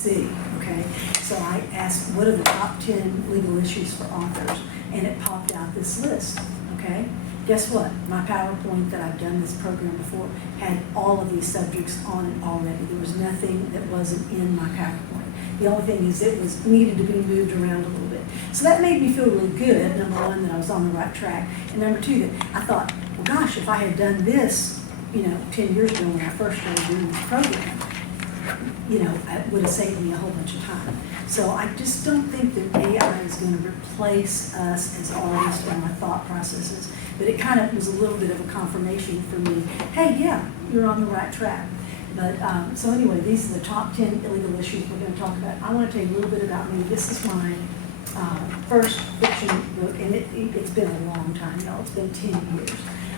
see, okay? So I asked, what are the top 10 legal issues for authors? And it popped out this list, okay? Guess what? My PowerPoint that I've done this program before had all of these subjects on it already. There was nothing that wasn't in my PowerPoint. The only thing is it was needed to be moved around a little bit. So that made me feel really good, number one, that I was on the right track. And number two, that I thought, well, gosh, if I had done this, 10 years ago when I first started doing this program, it would have saved me a whole bunch of time. So I just don't think that AI is going to replace us as artists or our thought processes. But it kind of was a little bit of a confirmation for me. Hey, yeah, you're on the right track. But so anyway, these are the top 10 illegal issues we're going to talk about. I want to tell you a little bit about me. This is my first fiction book, and it's been a long time, y'all. It's been 10 years.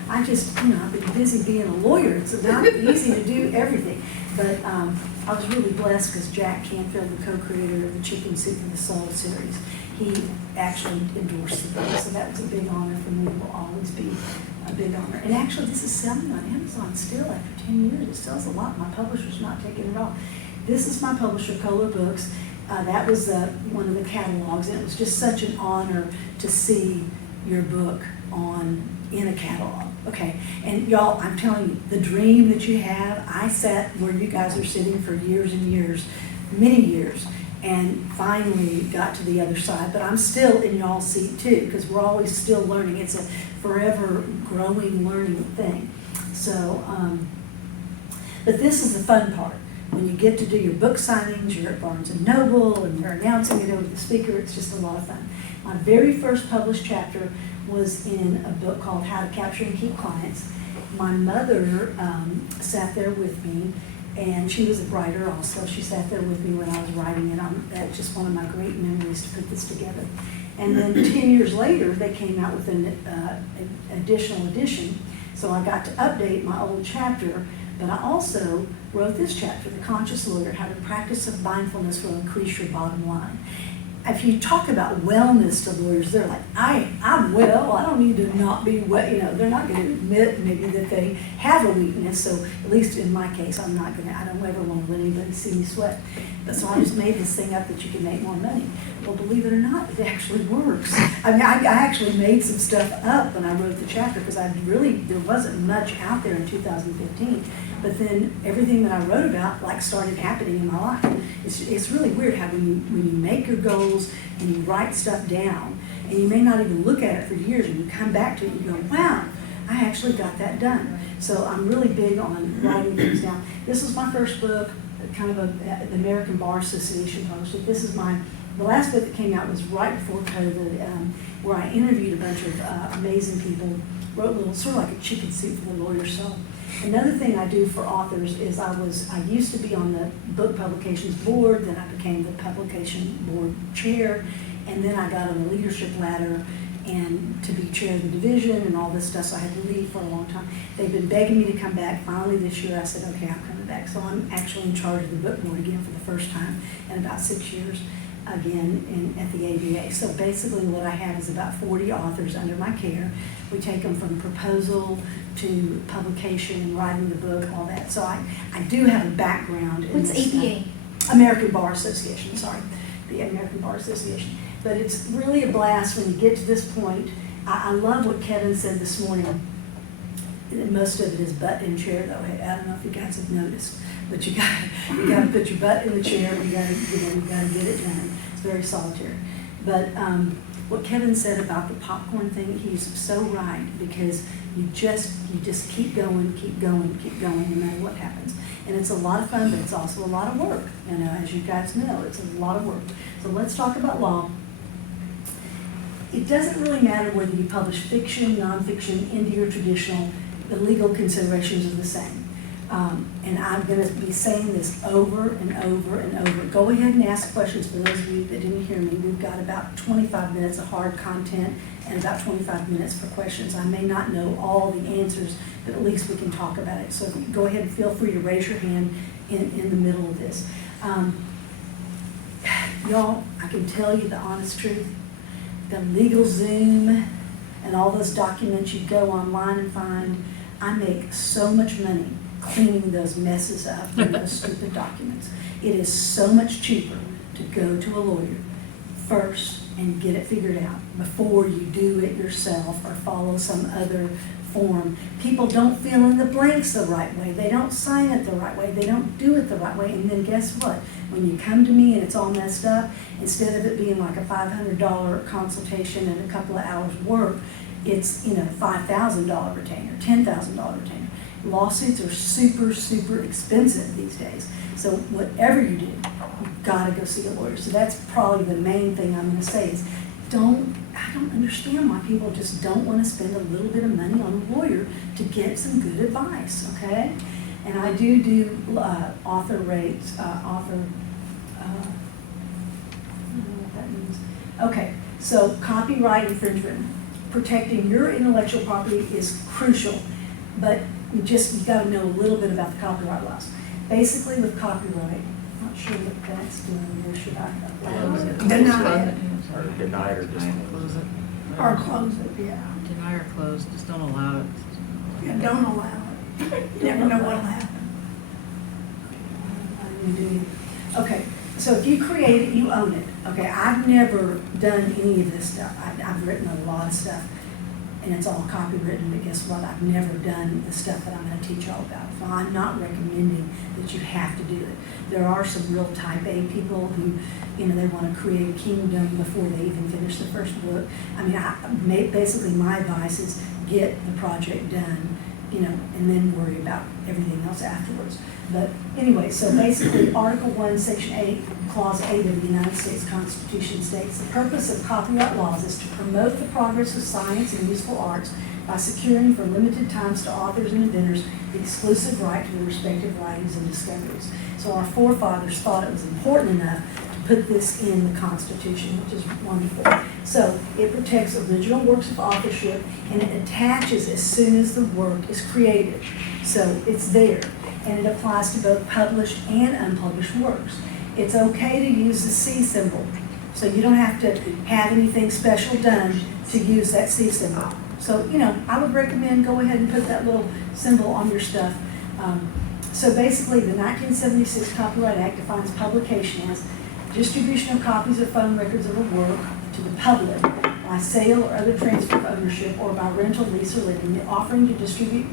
I just, I've been busy being a lawyer. It's not easy to do everything. But I was really blessed because Jack Canfield, the co-creator of the Chicken Soup for the Soul series, he actually endorsed the book. So that was a big honor for me. It will always be a big honor. And actually, this is selling on Amazon still after 10 years. It sells a lot. My publisher's not taking it off. This is my publisher, Kohler Books. That was one of the catalogs, and it was just such an honor to see your book in a catalog. Okay, and y'all, I'm telling you, the dream that you have, I sat where you guys are sitting for years and years, many years, and finally got to the other side. But I'm still in y'all's seat too, because we're always still learning. It's a forever growing, learning thing. So, but this is the fun part. When you get to do your book signings, you're at Barnes & Noble, and you're announcing it over the speaker, it's just a lot of fun. My very first published chapter was in a book called How to Capture and Keep Clients. My mother sat there with me, and she was a writer also. She sat there with me when I was writing it. That's just one of my great memories to put this together. And then 10 years later, they came out with an additional edition. So I got to update my old chapter, but I also wrote this chapter, The Conscious Lawyer, How the Practice of Mindfulness Will Increase Your Bottom Line. If you talk about wellness to lawyers, they're like, I'm well, I don't need to not be well. They're not going to admit maybe that they have a weakness. So at least in my case, I don't ever want to let anybody see me sweat. But so I just made this thing up that you can make more money. Well, believe it or not, it actually works. I mean, I actually made some stuff up when I wrote the chapter because there wasn't much out there in 2015. But then everything that I wrote about started happening in my life. It's really weird how when you make your goals and you write stuff down, and you may not even look at it for years, and you come back to it and you go, wow, I actually got that done. So I'm really big on writing things down. This was my first book, kind of the American Bar Association published it. This is the last book that came out was right before COVID, where I interviewed a bunch of amazing people, wrote a little, sort of like a chicken soup for the lawyer's soul. Another thing I do for authors is I used to be on the book publications board, then I became the publication board chair, and then I got on the leadership ladder and to be chair of the division and all this stuff, so I had to leave for a long time. They've been begging me to come back. Finally this year I said, okay, I'm coming back. So I'm actually in charge of the book board again for the first time in about 6 years again at the ABA. So basically what I have is about 40 authors under my care. We take them from proposal to publication, writing the book, all that. So I do have a background in What's this ABA? American Bar Association, sorry. The American Bar Association. But it's really a blast when you get to this point. I love what Kevin said this morning. Most of it is butt in chair though. I don't know if you guys have noticed, but you gotta put your butt in the chair. You gotta get it done. It's very solitary. But what Kevin said about the popcorn thing, he's so right, because you just keep going, no matter what happens. And it's a lot of fun, but it's also a lot of work. As you guys know, it's a lot of work. So let's talk about law. It doesn't really matter whether you publish fiction, nonfiction, indie, or traditional. The legal considerations are the same. And I'm going to be saying this over and over and over. Go ahead and ask questions for those of you that didn't hear me. We've got about 25 minutes of hard content and about 25 minutes for questions. I may not know all the answers, but at least we can talk about it. So go ahead and feel free to raise your hand in the middle of this. Y'all, I can tell you the honest truth. The LegalZoom and all those documents you go online and find, I make so much money cleaning those messes up in those stupid documents. It is so much cheaper to go to a lawyer first and get it figured out before you do it yourself or follow some other form. People don't fill in the blanks the right way. They don't sign it the right way. They don't do it the right way. And then guess what? When you come to me and it's all messed up, instead of it being like a $500 consultation and a couple of hours work, it's, you know, $5,000 retainer, $10,000 retainer. Lawsuits are super, super expensive these days. So whatever you do, you've got to go see a lawyer. So that's probably the main thing I'm going to say is I don't understand why people just don't want to spend a little bit of money on a lawyer to get some good advice, okay? And I do author rates, I don't know what that means. Okay, so copyright infringement. Protecting your intellectual property is crucial, but you got to know a little bit about the copyright laws. Basically with copyright, I'm not sure what that's doing here, should I? Deny it. Or deny it or just close it. Or close it, yeah. Deny or close, just don't allow it. Yeah, don't allow it. You never know what'll happen. Okay, so if you create it, you own it. Okay, I've never done any of this stuff. I've written a lot of stuff, and it's all copywritten, but guess what? I've never done the stuff that I'm going to teach y'all about. So I'm not recommending that you have to do it. There are some real type A people who, you know, they want to create a kingdom before they even finish the first book. I mean, basically my advice is get the project done, you know, and then worry about everything else afterwards. But anyway, so basically Article 1, Section 8, Clause 8 of the United States Constitution states, the purpose of copyright laws is to promote the progress of science and useful arts by securing for limited times to authors and inventors the exclusive right to their respective writings and discoveries. So our forefathers thought it was important enough to put this in the Constitution, which is wonderful. So it protects original works of authorship and it attaches as soon as the work is created. So it's there. And it applies to both published and unpublished works. It's okay to use the C symbol, so you don't have to have anything special done to use that C symbol. So, you know, I would recommend go ahead and put that little symbol on your stuff. So basically, the 1976 Copyright Act defines publication as distribution of copies of phone records of a work to the public by sale or other transfer of ownership or by rental, lease, or lending, the offering to distribute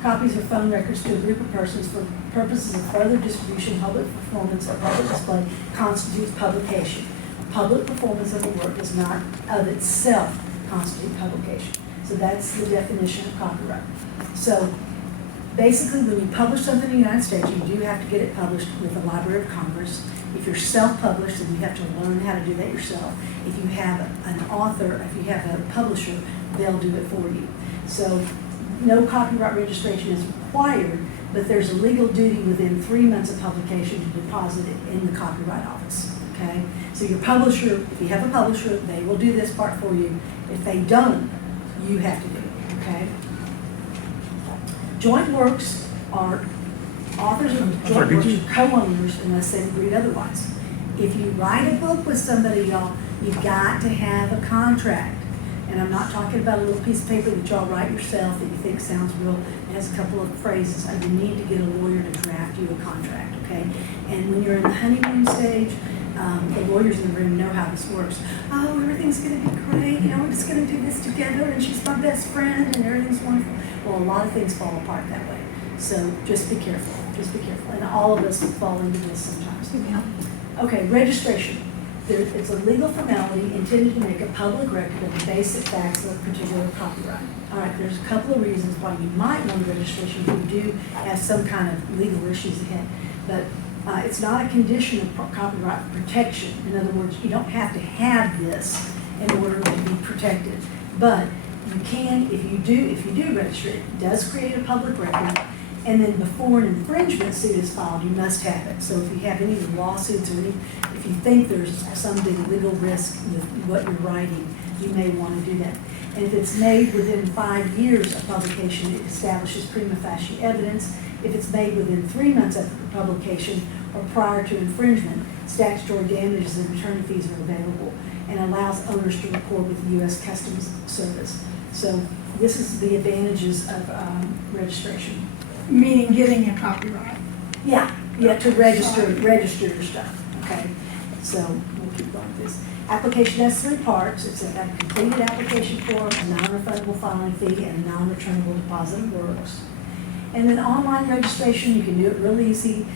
copies of phone records to a group of persons for purposes of further distribution, public performance, or public display constitutes publication. Public performance of a work does not of itself constitute publication. So that's the definition of copyright. So basically, when you publish something in the United States, you do have to get it published with the Library of Congress. If you're self-published, then you have to learn how to do that yourself. If you have an author, if you have a publisher, they'll do it for you. So no copyright registration is required, but there's a legal duty within 3 months of publication to deposit it in the Copyright Office, okay? So your publisher, if you have a publisher, they will do this part for you. If they don't, you have to do it, okay? Joint works are, authors of joint works are co-owners unless they agreed otherwise. If you write a book with somebody, y'all, you've got to have a contract. And I'm not talking about a little piece of paper that y'all write yourself that you think sounds real. It has a couple of phrases. You need to get a lawyer to draft you a contract, okay? And when you're in the honeymoon stage, the lawyers in the room know how this works. Oh, everything's going to be great. You know, we're just going to do this together, and she's my best friend, and everything's wonderful. Well, a lot of things fall apart that way. So just be careful. Just be careful. And all of us fall into this sometimes. Okay, registration. It's a legal formality intended to make a public record of the basic facts of a particular copyright. All right, there's a couple of reasons why you might want a registration if you do have some kind of legal issues ahead. But it's not a condition of copyright protection. In other words, you don't have to have this in order to be protected. But you can, if you do register it does create a public record. And then before an infringement suit is filed, you must have it. So if you have any lawsuits or if you think there's some big legal risk with what you're writing, you may want to do that. And if it's made within 5 years of publication, it establishes prima facie evidence. If it's made within 3 months of publication or prior to infringement, statutory damages and attorney fees are available and allows owners to record with the U.S. Customs Service. So this is the advantages of registration. Meaning getting a copyright. Yeah, you have to register your stuff, okay? So we'll keep going with this. Application has 3 parts. It's a completed application form, a non-refundable filing fee, and a non-returnable deposit of works. And then online registration, you can do it real easy.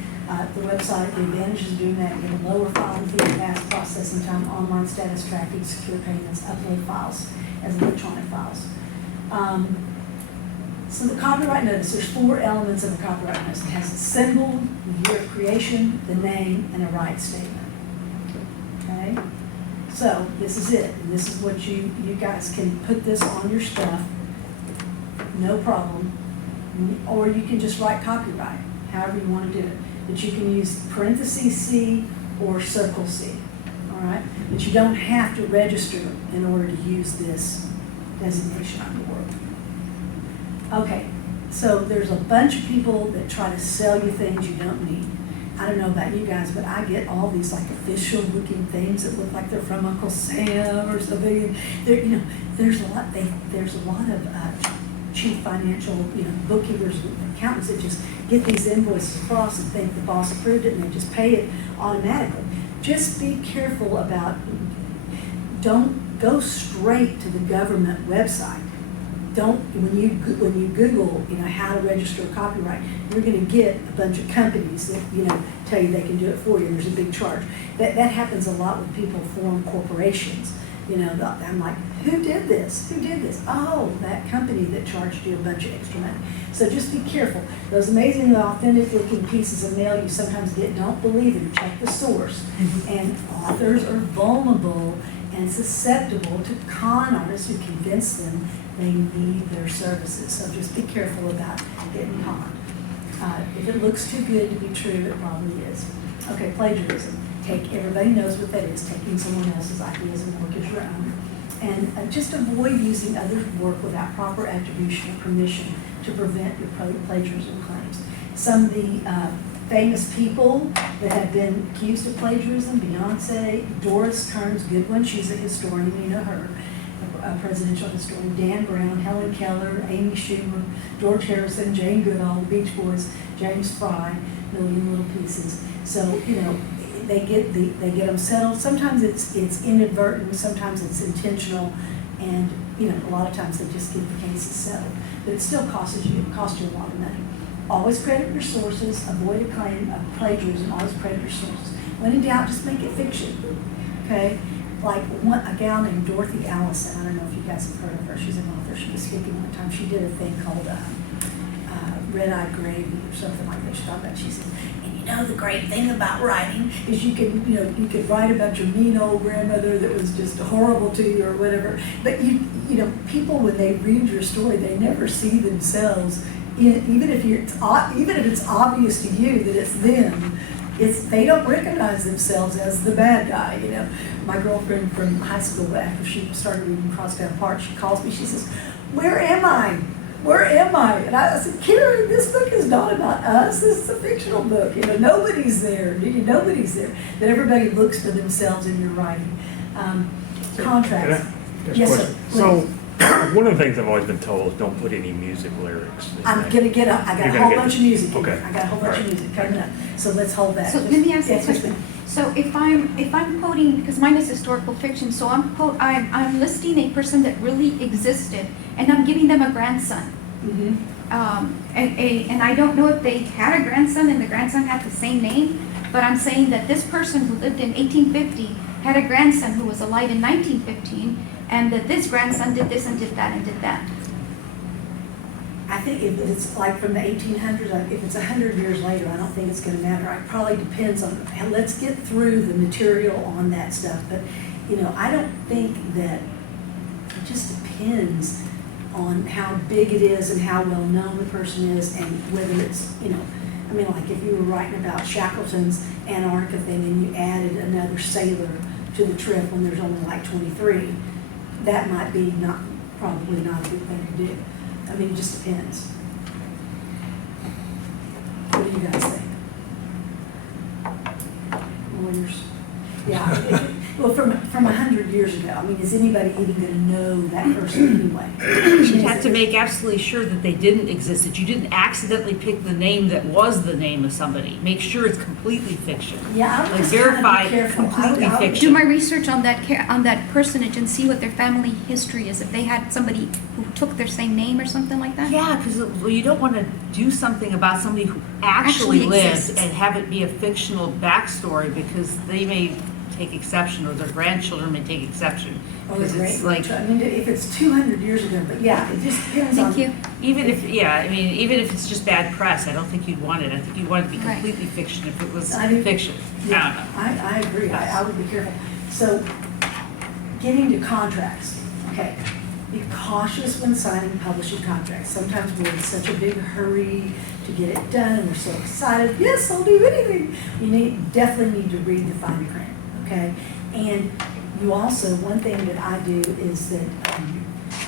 The website, the advantages of doing that, you get a lower filing fee, fast processing time, online status tracking, secure payments, upload files as electronic files. So the copyright notice, there's 4 elements of the copyright notice. It has a symbol, the year of creation, the name, and a rights statement. Okay? So this is it, and this is what you guys can put this on your stuff, no problem. Or you can just write copyright, however you want to do it. But you can use parentheses C or circle C, all right? But you don't have to register in order to use this designation on your work. Okay, so there's a bunch of people that try to sell you things you don't need. I don't know about you guys, but I get all these like official looking things that look like they're from Uncle Sam or something. There, there's a lot of chief financial, bookkeepers and accountants that just get these invoices across and think the boss approved it and they just pay it automatically. Just be careful about, don't go straight to the government website. When you Google, how to register a copyright, you're going to get a bunch of companies that, tell you they can do it for you, and there's a big charge. That happens a lot when people form corporations. I'm like, who did this? Who did this? Oh, that company that charged you a bunch of extra money. So just be careful. Those amazing, authentic looking pieces of mail you sometimes get, don't believe them. Check the source. And authors are vulnerable and susceptible to con artists who convince them they need their services. So just be careful about getting conned. If it looks too good to be true, it probably is. Okay, plagiarism. Everybody knows what that is, taking someone else's ideas and work as your own. And just avoid using others' work without proper attribution or permission to prevent your plagiarism claims. Some of the famous people that have been accused of plagiarism, Beyonce, Doris Kearns Goodwin, she's a historian, you know her, a presidential historian, Dan Brown, Helen Keller, Amy Schumer, George Harrison, Jane Goodall, Beach Boys, James Fry, Million Little Pieces. So, they get them settled. Sometimes it's inadvertent, sometimes it's intentional, and a lot of times they just get the cases settled. But it still costs you a lot of money. Always credit your sources, avoid a claim of plagiarism, always credit your sources. When in doubt, just make it fiction. Okay? Like a gal named Dorothy Allison, I don't know if you guys have heard of her, she's an author, she was speaking one time, she did a thing called Red-Eye Gravy or something like that. She talked about, she said, and the great thing about writing is you could write about your mean old grandmother that was just horrible to you or whatever. But people when they read your story, they never see themselves even if it's obvious to you that it's them. They don't recognize themselves as the bad guy. My girlfriend from high school, after she started reading Crosstown Park, she calls me. She says, "Where am I? Where am I?" And I said, "Karen, this book is not about us. This is a fictional book. Nobody's there. Nobody's there." That everybody looks for themselves in your writing. Contracts. Yes, sir. So, one of the things I've always been told is don't put any music lyrics. I got a whole bunch of music. Okay. I got a whole bunch of music coming up. So let's hold that. So let me ask you a Yes, question. So if I'm quoting, because mine is historical fiction, so I'm listing a person that really existed, and I'm giving them a grandson. Mm-hmm. And I don't know if they had a grandson and the grandson had the same name, but I'm saying that this person who lived in 1850 had a grandson who was alive in 1915, and that this grandson did this and did that and did that. I think if it's like from the 1800s, if it's 100 years later, I don't think it's going to matter. It probably depends on, and let's get through the material on that stuff. But, I don't think that, it just depends on how big it is and how well known the person is and whether it's, like if you were writing about Shackleton's Antarctica thing and you added another sailor to the trip when there's only like 23, that might be probably not a good thing to do. It just depends. What do you guys think? Lawyers? Yeah. Well, from 100 years ago, I mean, is anybody even gonna know that person anyway? You'd have to make absolutely sure that they didn't exist, that you didn't accidentally pick the name that was the name of somebody. Make sure it's completely fiction. Yeah, I would Like just kind of verify be careful. completely I would- fiction. Do my research on that personage and see what their family history is, if they had somebody who took their same name or something like that? Yeah, because you don't want to do something about somebody who actually Actually lived exists. and have it be a fictional backstory, because they may take exception, or their grandchildren may take exception. Or Because the it's great, like, I mean, if it's 200 years ago, but yeah, it just depends on. Thank you. even if, yeah, I mean, even if it's just bad press, I don't think you'd want it. I think you'd want it to be Right. completely fiction if it was I do. fiction. I Yeah, don't know. I agree, I would be careful. So, getting to contracts, okay, be cautious when signing publishing contracts. Sometimes we're in such a big hurry to get it done, and we're so excited, yes, I'll do anything. You definitely need to read the fine print, okay? And you also, one thing that I do is that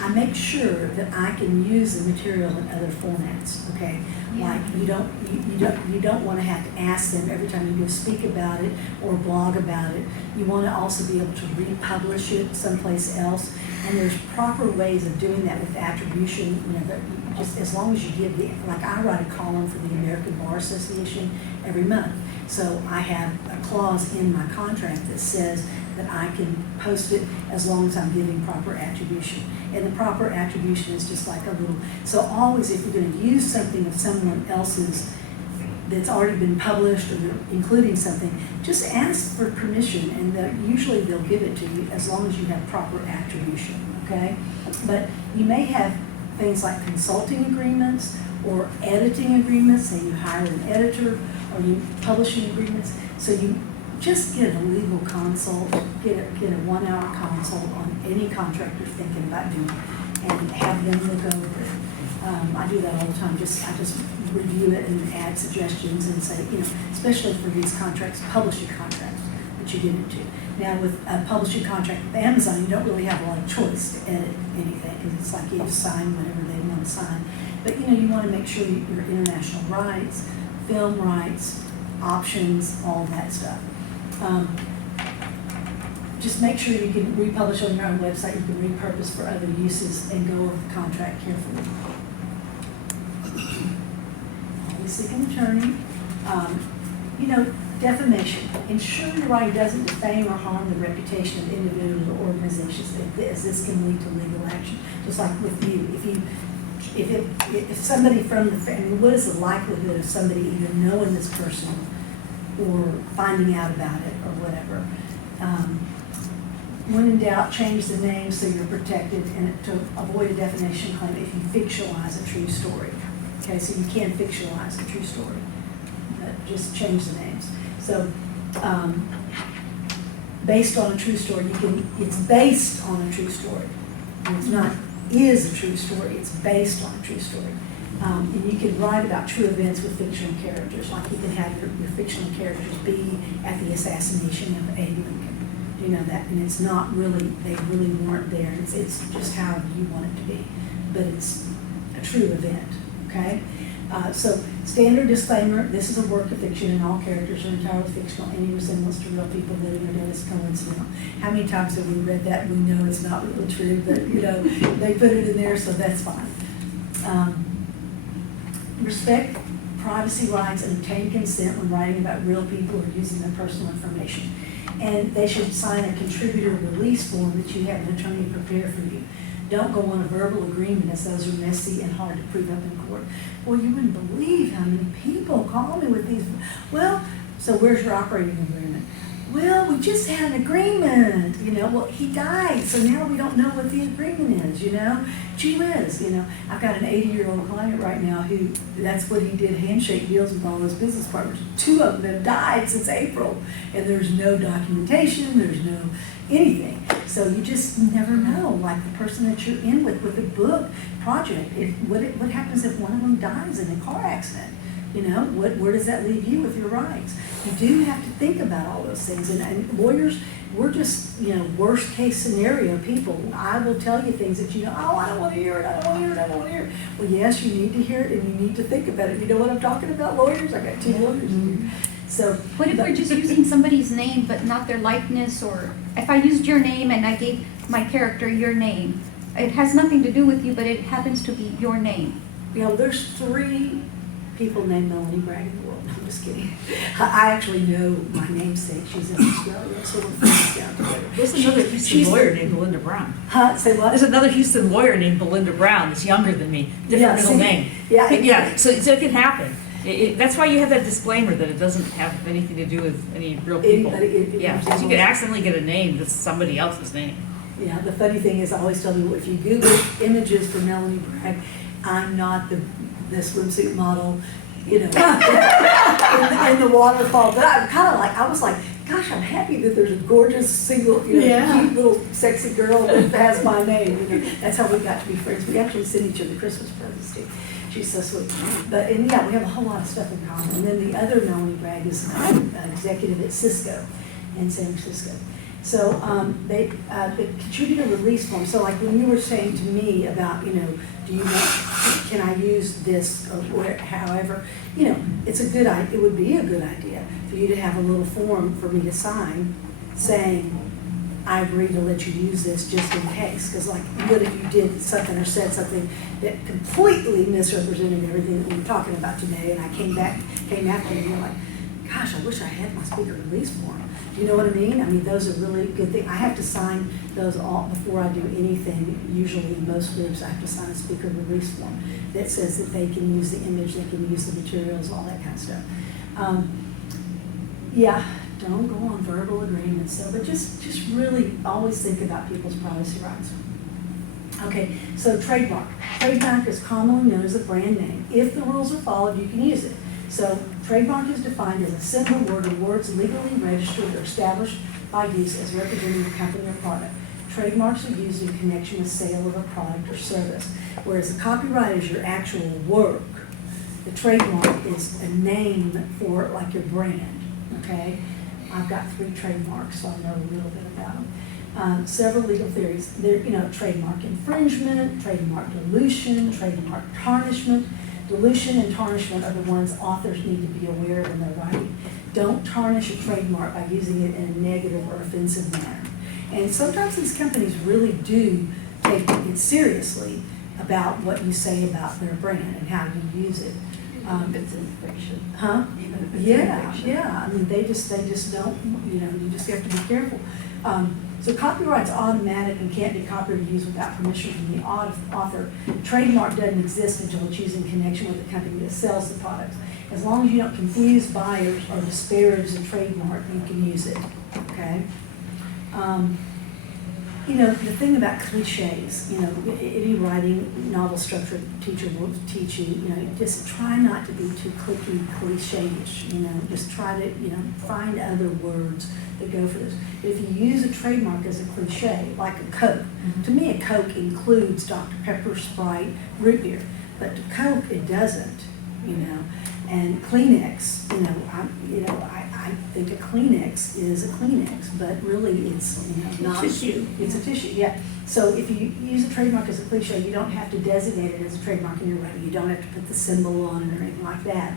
I make sure that I can use the material in other formats, okay? Like, you don't want to have to ask them every time you go speak about it or blog about it. You want to also be able to republish it someplace else. And there's proper ways of doing that with attribution, you know, that just as long as you give like I write a column for the American Bar Association every month. So I have a clause in my contract that says that I can post it as long as I'm giving proper attribution. And the proper attribution is just like a little, so always if you're gonna use something of someone else's that's already been published, or you're including something, just ask for permission, and usually they'll give it to you as long as you have proper attribution, okay? But you may have things like consulting agreements or editing agreements, say you hire an editor, or you publishing agreements, so you just get a legal consult, get a 1 hour consult on any contract you're thinking about doing, and have them look over it. I do that all the time, I just review it and add suggestions and say, you know, especially for these contracts, publishing contracts that you get into. Now with a publishing contract with Amazon, you don't really have a lot of choice to edit anything, because it's like you sign whatever they want to sign. But you know, you want to make sure your international rights, film rights, options, all that stuff. Just make sure you can republish on your own website, you can repurpose for other uses, and go over the contract carefully. Always seek an attorney. You know, defamation. Ensure your writing doesn't defame or harm the reputation of individuals or organizations, as this can lead to legal action. Just like with you, if somebody from the family, what is the likelihood of somebody either knowing this person or finding out about it or whatever? When in doubt, change the name so you're protected, and to avoid a defamation claim if you fictionalize a true story. Okay, so you can fictionalize a true story, but just change the names. So, based on a true story, it's based on a true story. And it's not is a true story, it's based on a true story. And you can write about true events with fictional characters, like you can have your fictional characters be at the assassination of Abe Lincoln. You know that, and it's not really, they really weren't there. It's just how you want it to be, but it's a true event, okay? So standard disclaimer, this is a work of fiction and all characters are entirely fictional. Any resemblance to real people living or dead is coincidental. How many times have we read that? We know it's not really true, but you know, they put it in there, so that's fine. Respect privacy rights and obtain consent when writing about real people or using their personal information. And they should sign a contributor release form that you have an attorney prepare for you. Don't go on a verbal agreement, as those are messy and hard to prove up in court. Well, you wouldn't believe how many people call me with these. Well, so where's your operating agreement? Well, we just had an agreement, you know. Well, he died, so now we don't know what the agreement is, you know. Gee whiz, you know. I've got an 80-year-old client right now who, that's what he did, handshake deals with all his business partners. 2 of them have died since April, and there's no documentation, there's no anything. So you just never know, like the person that you're in with a book project, what happens if one of them dies in a car accident? You know, where does that leave you with your rights? You do have to think about all those things. And lawyers, we're just, you know, worst case scenario people. I will tell you things that you know, oh, I don't want to hear it, I don't want to hear it, I don't want to hear it. Well, yes, you need to hear it and you need to think about it. You know what I'm talking about, lawyers? I got 2 lawyers in here. So. What if we're just using somebody's name but not their likeness, or if I used your name and I gave my character your name? It has nothing to do with you, but it happens to be your name. You know, there's 3 people named Melanie Bragg in the world. I'm just kidding. I actually know my namesake. She's in Australia, so we're friends down together. There's another Houston she's- lawyer named Belinda Brown. Huh? Say what? There's another Houston lawyer named Belinda Brown that's younger than me, different Yeah, middle see? name. Yeah, Yeah, so it can happen. That's why you have that disclaimer that it doesn't have anything to do with any real people. Yeah, because you can accidentally get a name that's somebody else's name. Yeah, the funny thing is, I always tell people, if you Google images for Melanie Bragg, I'm not the swimsuit model, you know, in the waterfall. But I'm kind of like, I was like, gosh, I'm happy that there's a gorgeous, single, you know, Yeah. cute little sexy girl that has my name. You know, that's how we got to be friends. We actually sent each other Christmas presents too. She's so sweet. But, and yeah, we have a whole lot of stuff in common. And then the other Melanie Bragg is an executive at Cisco in San Francisco. So the contributor release form, so like when you were saying to me about, you know, do you want, can I use this or however, you know, it's a good idea, it would be a good idea for you to have a little form for me to sign saying, I agree to let you use this just in case. Because like, what if you did something or said something that completely misrepresented everything that we were talking about today, and I came after you, and you're like, gosh, I wish I had my speaker release form. Do you know what I mean? I mean, those are really good things. I have to sign those all before I do anything. Usually in most groups, I have to sign a speaker release form that says that they can use the image, they can use the materials, all that kind of stuff. Yeah, don't go on verbal agreements, so, but just really always think about people's privacy rights. Okay, so trademark. Trademark is commonly known as a brand name. If the rules are followed, you can use it. So trademark is defined as a single word or words legally registered or established by use as representing a company or product. Trademarks are used in connection with sale of a product or service, whereas the copyright is your actual work. The trademark is a name for like your brand, okay? I've got 3 trademarks, so I know a little bit about them. Several legal theories, there, you know, trademark infringement, trademark dilution, trademark tarnishment. Dilution and tarnishment are the ones authors need to be aware of in their writing. Don't tarnish a trademark by using it in a negative or offensive manner. And sometimes these companies really do take it seriously about what you say about their brand and how you use it. Even if it's infection. Huh? Even if it's Yeah, infection. yeah, I mean, they just don't, you know, you just have to be careful. So copyright's automatic and can't be copied or used without permission from the author. Trademark doesn't exist until it's used in connection with the company that sells the product. As long as you don't confuse buyers or disparage the trademark, you can use it, okay? You know, the thing about cliches, you know, any writing novel structure teacher will teach you, you know, just try not to be too clicky, cliche-ish, you know, just try to, you know, find other words that go for this. But if you use a trademark as a cliche, like a Coke, to me a Coke includes Dr. Pepper, Sprite, root beer, but to Coke it doesn't, you know. And Kleenex, you know, I think a Kleenex is a Kleenex, but really it's, you know, not Tissue. It's a tissue, yeah. So if you use a trademark as a cliche, you don't have to designate it as a trademark in your writing. You don't have to put the symbol on it or anything like that.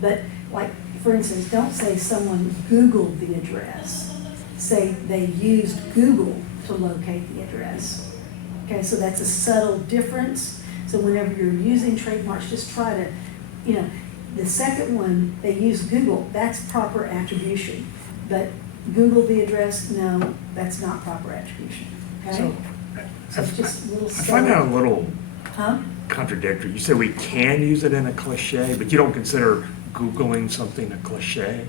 But like, for instance, don't say someone Googled the address. Say they used Google to locate the address. Okay, so that's a subtle difference. So whenever you're using trademarks, just try to, you know, the second one, they use Google, that's proper attribution. But Google the address, no, that's not proper attribution, okay? So it's just a little I find that a little Huh? contradictory. You say we can use it in a cliche, but you don't consider Googling something a cliche?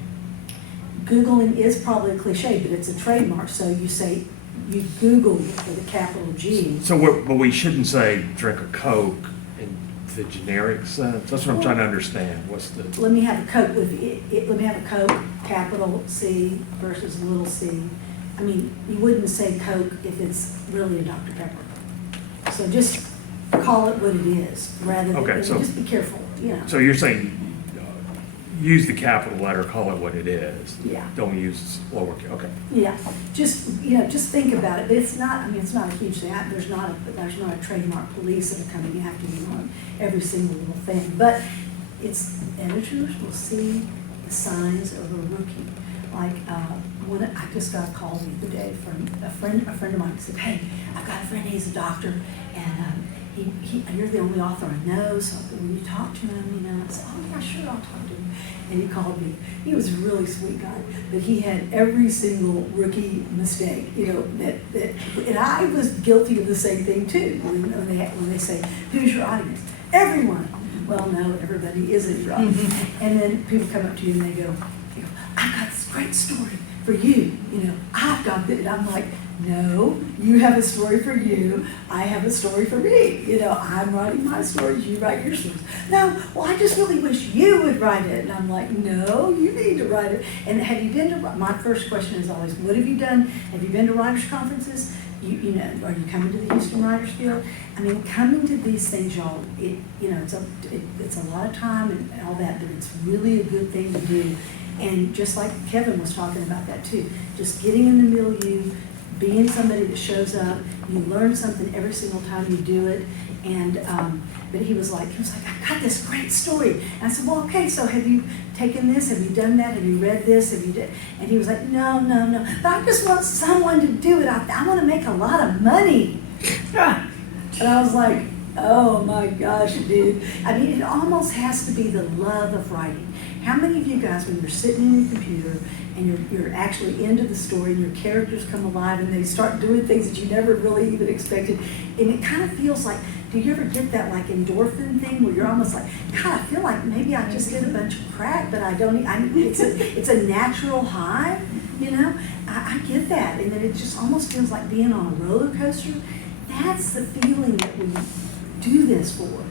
Googling is probably a cliche, but it's a trademark, so you say, you Google with a capital G. So, but we shouldn't say drink a Coke in the generic sense? That's what I'm trying to understand. What's the, Let me have a Coke with it, let me have a Coke, capital C versus little c. I mean, you wouldn't say Coke if it's really a Dr. Pepper. So just call it what it is, rather than, Okay, so- just be careful, you know. so you're saying use the capital letter, call it what it is? Yeah. Don't use lowercase, okay. Yeah, just, you know, just think about it, but it's not, I mean, it's not a huge thing, there's not a trademark police that are coming after you on every single little thing, but it's, editors will see the signs of a rookie. Like, I just got a call the other day from a friend of mine said, hey, I've got a friend, he's a doctor, and you're the only author I know, so will you talk to him, you know? I said, oh yeah, sure, I'll talk to him. And he called me. He was a really sweet guy, but he had every single rookie mistake, you know, and I was guilty of the same thing too, when they say, who's your audience? Everyone. Well, no, everybody isn't your audience. And then people come up to you and they go, I've got this great story for you, you know, I've got this. And I'm like, no, you have a story for you, I have a story for me. You know, I'm writing my stories, you write your stories. No, well, I just really wish you would write it. And I'm like, no, you need to write it. And have you been to, my first question is always, what have you done? Have you been to writers' conferences? You know, are you coming to the Houston Writers Guild? I mean, coming to these things, y'all, you know, it's a lot of time and all that, but it's really a good thing to do. And just like Kevin was talking about that too, just getting in the milieu, being somebody that shows up, you learn something every single time you do it. And but he was like, I got this great story. And I said, well, okay, so have you taken this? Have you done that? Have you read this? Have you did? And he was like, no. But I just want someone to do it. I want to make a lot of money. And I was like, oh my gosh, dude. I mean, it almost has to be the love of writing. How many of you guys, when you're sitting in your computer and you're actually into the story and your characters come alive and they start doing things that you never really even expected, and it kind of feels like, do you ever get that like endorphin thing where you're almost like, God, I feel like maybe I just did a bunch of crack, but I don't, it's a natural high, you know? I get that, and then it just almost feels like being on a roller coaster. That's the feeling that we do this for.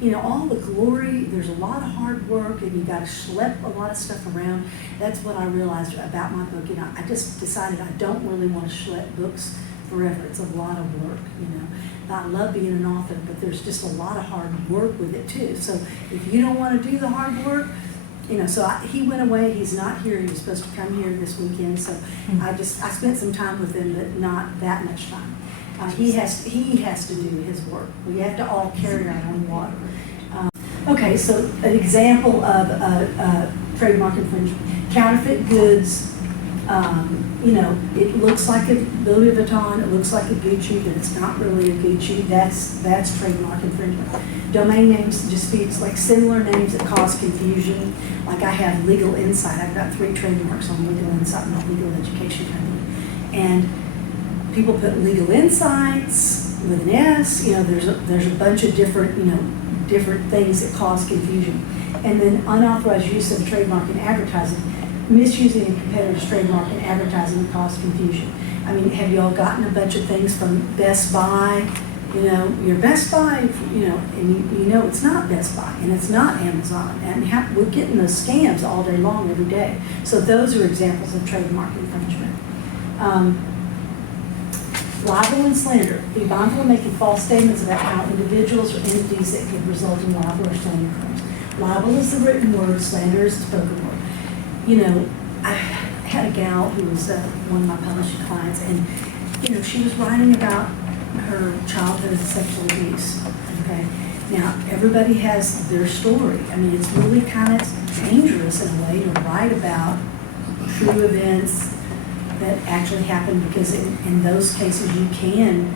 You know, all the glory, there's a lot of hard work, and you got to schlep a lot of stuff around. That's what I realized about my book. You know, I just decided I don't really want to schlep books forever. It's a lot of work, you know. I love being an author, but there's just a lot of hard work with it too. So if you don't want to do the hard work, you know, so he went away, he's not here, he was supposed to come here this weekend, so I spent some time with him, but not that much time. He has to do his work. We have to all carry our own water. Okay, so an example of trademark infringement. Counterfeit goods, you know, it looks like a Louis Vuitton, it looks like a Gucci, but it's not really a Gucci. That's trademark infringement. Domain names disputes, like similar names that cause confusion. Like I have Legal Insight. I've got 3 trademarks on Legal Insight, my legal education company. And people put Legal Insights with an S. You know, there's a bunch of different, you know, different things that cause confusion. And then unauthorized use of trademark in advertising. Misusing a competitor's trademark in advertising cause confusion. I mean, have you all gotten a bunch of things from Best Buy? You know, your Best Buy, you know, and you know it's not Best Buy and it's not Amazon. And we're getting those scams all day long, every day. So those are examples of trademark infringement. Libel and slander. Be mindful of making false statements about how individuals or entities that could result in libel or slander claims. Libel is the written word, slander is the spoken word. You know, I had a gal who was one of my publishing clients, and, you know, she was writing about her childhood sexual abuse, okay? Now, everybody has their story. I mean, it's really kind of dangerous in a way to write about true events that actually happened, because in those cases you can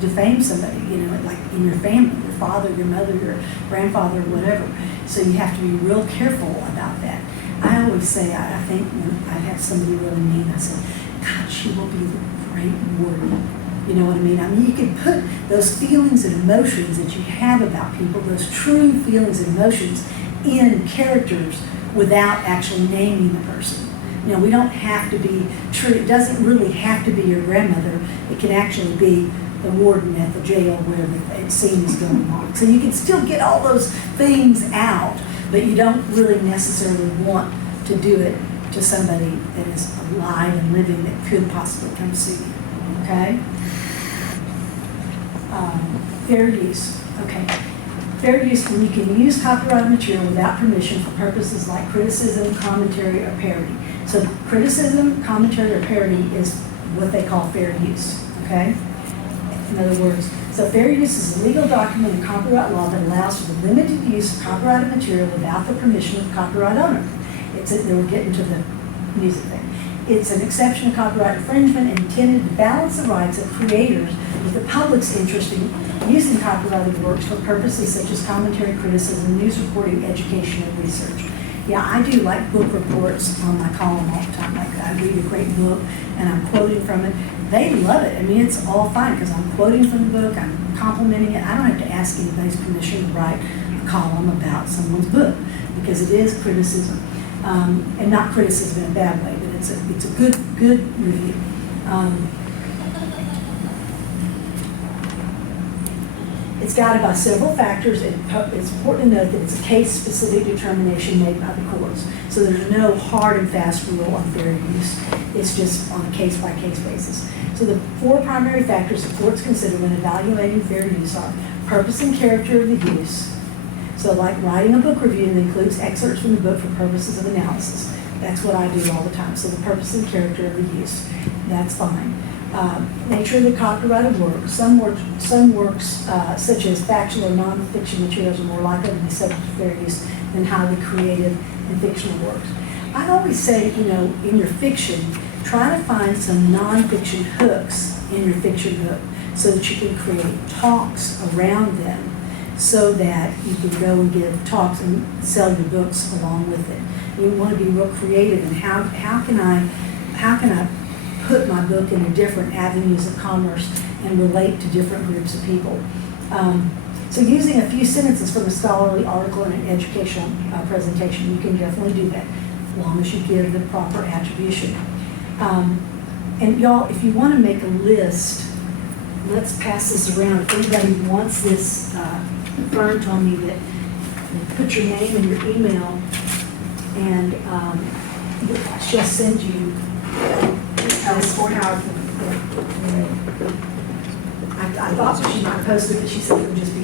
defame somebody, you know, like in your family, your father, your mother, your grandfather, whatever. So you have to be real careful about that. I always say, I think when I have somebody really mean, I say, God, she will be the great warden. You know what I mean? I mean, you can put those feelings and emotions that you have about people, those true feelings and emotions, in characters without actually naming the person. You know, we don't have to be true. It doesn't really have to be your grandmother. It can actually be the warden at the jail where the scene is going on. So you can still get all those things out, but you don't really necessarily want to do it to somebody that is alive and living that could possibly come see you, okay? Fair use, okay. Fair use, when you can use copyrighted material without permission for purposes like criticism, commentary, or parody. So criticism, commentary, or parody is what they call fair use, okay? In other words, so fair use is a legal document in copyright law that allows for the limited use of copyrighted material without the permission of the copyright owner. It they were getting to the music thing. It's an exception to copyright infringement intended to balance the rights of creators with the public's interest in using copyrighted works for purposes such as commentary, criticism, news reporting, education, and research. Yeah, I do like book reports on my column all the time. Like I read a great book and I'm quoting from it. They love it. I mean, it's all fine because I'm quoting from the book, I'm complimenting it. I don't have to ask anybody's permission to write a column about someone's book because it is criticism. And not criticism in a bad way, but it's a good review. It's guided by several factors. It's important to note that it's a case-specific determination made by the courts. So there's no hard and fast rule on fair use. It's just on a case-by-case basis. So the 4 primary factors the courts consider when evaluating fair use are purpose and character of the use. So like writing a book review that includes excerpts from the book for purposes of analysis. That's what I do all the time. So the purpose and character of the use, that's fine. Nature of the copyrighted work. Some works, such as factual or non-fiction materials, are more likely to be subject to fair use than highly creative and fictional works. I always say, in your fiction, try to find some non-fiction hooks in your fiction book so that you can create talks around them so that you can go and give talks and sell your books along with it. You want to be real creative and how can I put my book into different avenues of commerce and relate to different groups of people. So using a few sentences from a scholarly article in an educational presentation, you can definitely do that, as long as you give the proper attribution. And y'all, if you want to make a list, let's pass this around. If anybody wants this, Fern told me that put your name and your email, and she'll send you this for how. I thought she might post it, but she said it would just be